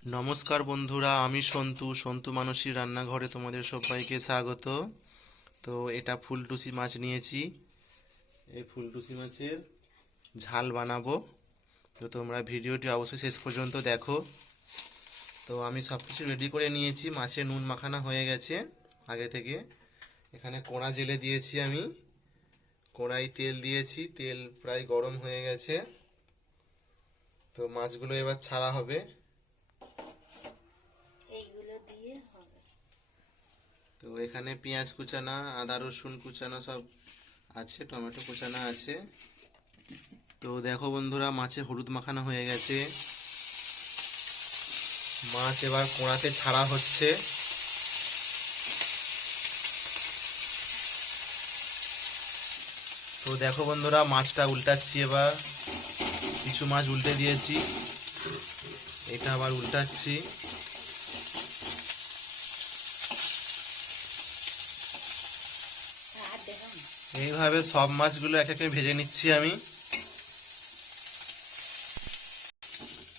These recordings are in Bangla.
নমস্কার বন্ধুরা, আমি সন্তু মানসীর রান্নাঘরে তোমাদের সবাইকে স্বাগত। তো এটা ফুলটুসি মাছ নিয়েছি। এই ফুলটুসি মাছের ঝাল বানাবো। তো তোমরা ভিডিওটি অবশ্যই শেষ পর্যন্ত দেখো। তো আমি সব কিছু রেডি করে নিয়েছি, মাছে নুন মাখানো হয়ে গেছে আগে থেকে। এখানে কোড়া জেলে দিয়েছি, আমি কোড়াই তেল দিয়েছি, তেল প্রায় গরম হয়ে গেছে। তো মাছগুলো এবার ছাড়া হবে। তো এখানে পেঁয়াজ কুচানো, আদা রসুন কুচানো সব আছে, টমেটো কুচানো আছে। তো দেখো বন্ধুরা, মাছে হলুদ মাখানো হয়ে গেছে। মাছ এবার কোড়াতে ছাড়া হচ্ছে। তো দেখো বন্ধুরা, মাছটা উল্টাচ্ছি এবার। কিছু মাছ উল্টে দিয়েছি, এটা আবার উল্টাচ্ছি। এইভাবে সব মাছগুলো এক একে ভেজে নিচ্ছি আমি।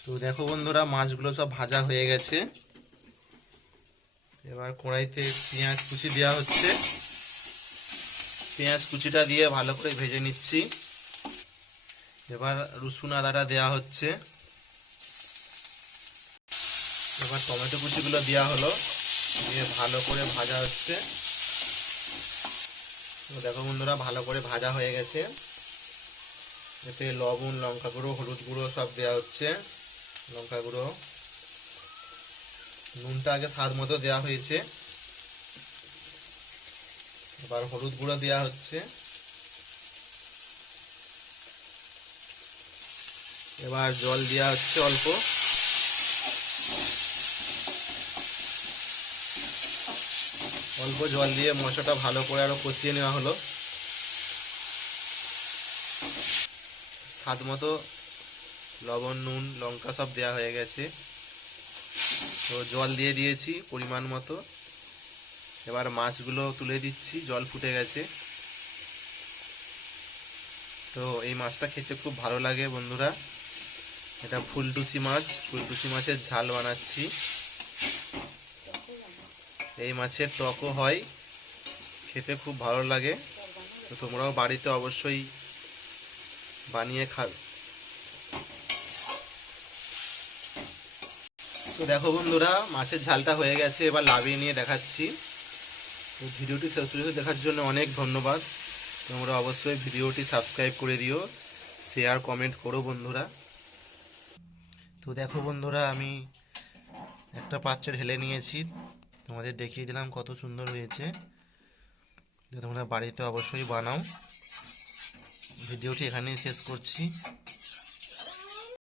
তো দেখো বন্ধুরা, মাছগুলো সব ভাজা হয়ে গেছে। এবার কড়াইতে পেঁয়াজ কুচি দেওয়া হচ্ছে। পেঁয়াজ কুচিটা দিয়ে ভালো করে ভেজে নিচ্ছি। এবার রসুন আদাটা দেওয়া হচ্ছে। এবার টমেটো কুচিগুলো দেওয়া হলো, দিয়ে ভালো করে ভাজা হচ্ছে। দেখো বন্ধুরা, ভালো করে ভাজা হয়ে গেছে। এতে লবণ, লঙ্কা গুঁড়ো, হলুদ গুঁড়ো সব দেওয়া হচ্ছে। লঙ্কা গুঁড়ো, নুনটা আগে স্বাদ মতো দেওয়া হয়েছে। এবার হলুদ গুঁড়ো দেওয়া হচ্ছে। এবার জল দেওয়া হচ্ছে অল্প। অল্প জল দিয়ে মশলাটা ভালো করে আরো কষিয়ে নেওয়া হলো। স্বাদ মতো লবণ, নুন, লঙ্কা সব দেওয়া হয়ে গেছে। তো জল দিয়ে দিয়েছি পরিমাণ মতো। এবার মাছগুলো তুলে দিচ্ছি, জল ফুটে গেছে। তো এই মাছটা খেতে খুব ভালো লাগে বন্ধুরা। এটা ফুলটুসি মাছ, ফুলটুসি মাছের ঝাল বানাচ্ছি। এই মাছের টকও হয়, খেতে খুব ভালো লাগে। তো তোমরাও বাড়িতে অবশ্যই বানিয়ে খাবে। তো দেখো বন্ধুরা, মাছের ঝালটা হয়ে গেছে, এবার নামিয়ে নিয়ে দেখাচ্ছি। তো ভিডিওটি শেষ পর্যন্ত দেখার জন্য অনেক ধন্যবাদ। তোমরা অবশ্যই ভিডিওটি সাবস্ক্রাইব করে দিও, শেয়ার কমেন্ট করো বন্ধুরা। তো দেখো বন্ধুরা, আমি একটা পাত্রে ঢেলে নিয়েছি, তোমাদের দেখিয়ে দিলাম কত সুন্দর হয়েছে। তোমরা বাড়িতে অবশ্যই বানাও। ভিডিওটি এখানেই শেষ করছি।